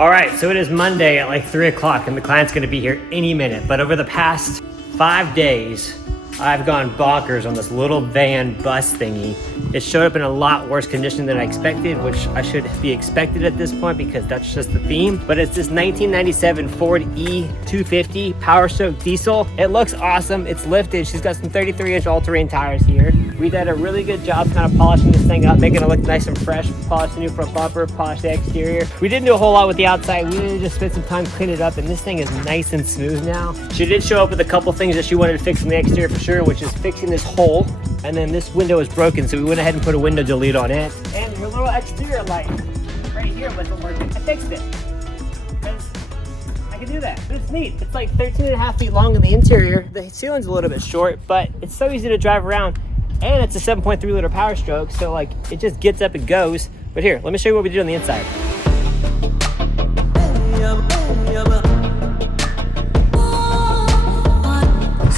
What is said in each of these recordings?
All right, so it is Monday at like 3 o'clock and the client's gonna be here any minute. But over the past 5 days, I've gone bonkers on this little van bus thingy. It showed up in a lot worse condition than I expected, which I should be expected at this point because that's just the theme. But it's this 1997 Ford E250 Power Stroke diesel. It looks awesome. It's lifted. She's got some 33-inch all-terrain tires here. We did a really good job kind of polishing this thing up, making it look nice and fresh. Polished the new front bumper, polished the exterior. We didn't do a whole lot with the outside. We really just spent some time cleaning it up, and this thing is nice and smooth now. She did show up with a couple things that she wanted to fix in the exterior for sure, which is fixing this hole. And then this window is broken, so we went ahead and put a window delete on it. And your little exterior light right here wasn't working. I fixed it. I can do that. But it's neat. It's like 13.5 feet long in the interior. The ceiling's a little bit short, but it's so easy to drive around. And it's a 7.3 liter Power Stroke, so like it just gets up and goes. But here, let me show you what we did on the inside.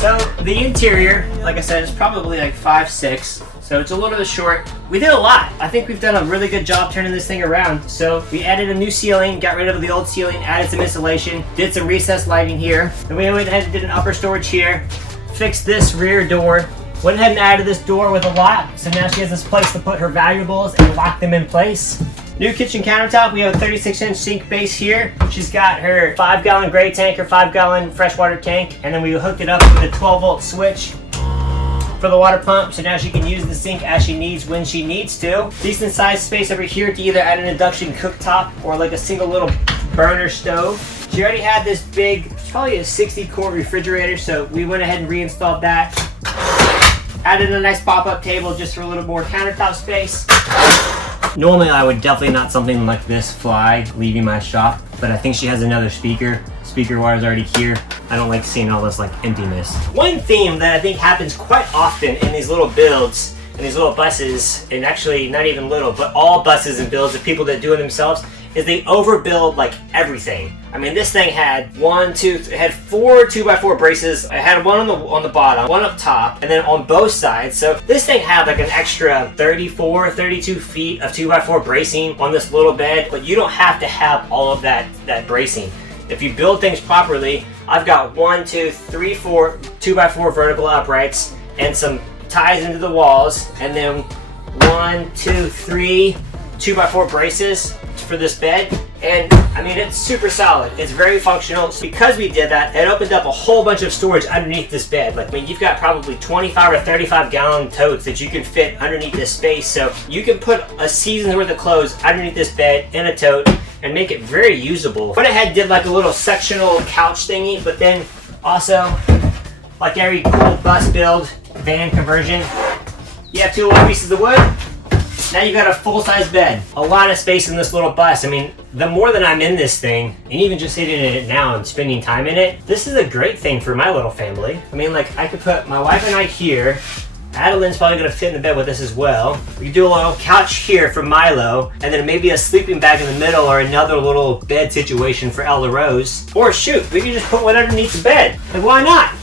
So the interior, like I said, is probably like 5'6", so it's a little bit short. We did a lot. I think we've done a really good job turning this thing around. So we added a new ceiling, got rid of the old ceiling, added some insulation, did some recessed lighting here. Then we went ahead and did an upper storage here, fixed this rear door, went ahead and added this door with a lock, so now she has this place to put her valuables and lock them in place. New kitchen countertop, we have a 36-inch sink base here. She's got her 5-gallon gray tank, her 5-gallon freshwater tank, and then we hooked it up with a 12-volt switch for the water pump, so now she can use the sink as she needs when she needs to. Decent sized space over here to either add an induction cooktop or like a single little burner stove. She already had this big, probably a 60-quart refrigerator, so we went ahead and reinstalled that. Added a nice pop-up table just for a little more countertop space. Normally I would definitely not something like this fly leaving my shop, but I think she has another speaker. Speaker wire's already here. I don't like seeing all this like emptiness. One theme that I think happens quite often in these little builds, and these little buses, and actually not even little, but all buses and builds of people that do it themselves, is they overbuild like everything. I mean, this thing had it had 4 2x4 braces. It had one on the bottom, one up top, and then on both sides. So this thing had like an extra 32 feet of 2x4 bracing on this little bed, but you don't have to have all of that bracing. If you build things properly, I've got 4 2x4 vertical uprights and some ties into the walls, and then 3 2x4 braces for this bed. And I mean, it's super solid. It's very functional. So because we did that, it opened up a whole bunch of storage underneath this bed. Like, I mean, you've got probably 25 or 35-gallon totes that you can fit underneath this space. So you can put a season's worth of clothes underneath this bed in a tote and make it very usable. Went ahead and did like a little sectional couch thingy, but then also, like every cool bus build, van conversion, you have 2 little pieces of wood. Now you've got a full-size bed. A lot of space in this little bus. I mean, the more that I'm in this thing, and even just sitting in it now and spending time in it, this is a great thing for my little family. I mean, like, I could put my wife and I here. Adeline's probably gonna fit in the bed with us as well. We could do a little couch here for Milo, and then maybe a sleeping bag in the middle or another little bed situation for Ella Rose. Or shoot, we could just put one underneath the bed. Like, why not?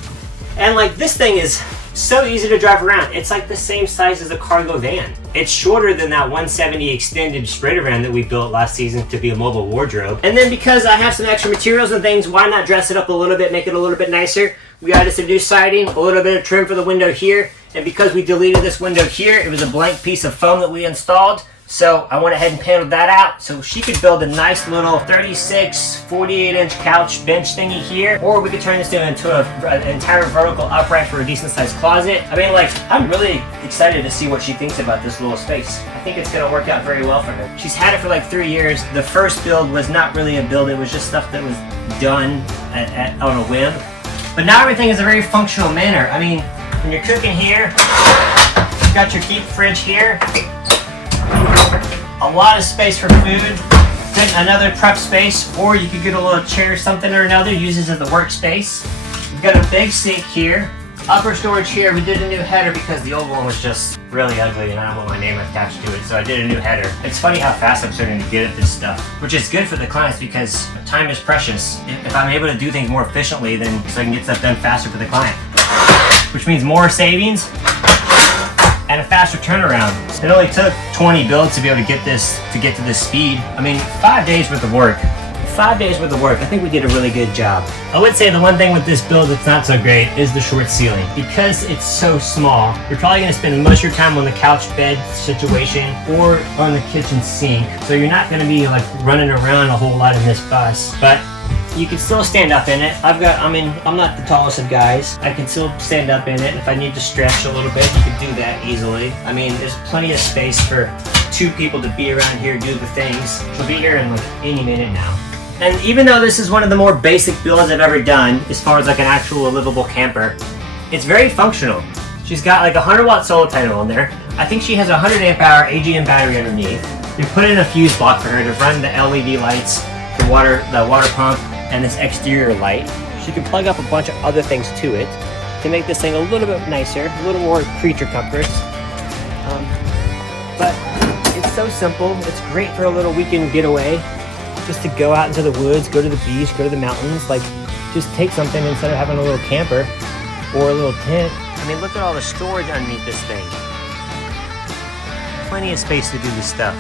And like, this thing is so easy to drive around. It's like the same size as a cargo van. It's shorter than that 170 extended Sprinter van that we built last season to be a mobile wardrobe. And then because I have some extra materials and things, why not dress it up a little bit, make it a little bit nicer? We added some new siding, a little bit of trim for the window here, and because we deleted this window here, it was a blank piece of foam that we installed. So I went ahead and paneled that out so she could build a nice little 36, 48-inch couch bench thingy here, or we could turn this into an entire vertical upright for a decent sized closet. I mean, like, I'm really excited to see what she thinks about this little space. I think it's gonna work out very well for her. She's had it for like 3 years. The first build was not really a build, it was just stuff that was done on a whim. But now everything is a very functional manner. I mean, when you're cooking here, you've got your deep fridge here. A lot of space for food, then another prep space, or you could get a little chair, something or another, use this as a workspace. We've got a big sink here. Upper storage here, we did a new header because the old one was just really ugly and I don't want my name attached to it, so I did a new header. It's funny how fast I'm starting to get at this stuff, which is good for the clients because time is precious. If I'm able to do things more efficiently, then so I can get stuff done faster for the client, which means more savings and a faster turnaround. It only took 20 builds to be able to get to this speed. I mean, 5 days worth of work 5 days worth of work, I think we did a really good job. I would say the one thing with this build that's not so great is the short ceiling. Because it's so small, you're probably gonna spend most of your time on the couch bed situation or on the kitchen sink. So you're not gonna be like running around a whole lot in this bus, but you can still stand up in it. I'm not the tallest of guys. I can still stand up in it. If I need to stretch a little bit, you can do that easily. I mean, there's plenty of space for 2 people to be around here, do the things. She'll be here in like any minute now. And even though this is one of the more basic builds I've ever done, as far as like an actual livable camper, it's very functional. She's got like a 100-watt solar panel in there. I think she has a 100-amp-hour AGM battery underneath. We put in a fuse block for her to run the LED lights, the water pump, and this exterior light. She can plug up a bunch of other things to it to make this thing a little bit nicer, a little more creature comforts. But it's so simple. It's great for a little weekend getaway, just to go out into the woods, go to the beach, go to the mountains. Like, just take something instead of having a little camper or a little tent. I mean, look at all the storage underneath this thing. Plenty of space to do this stuff.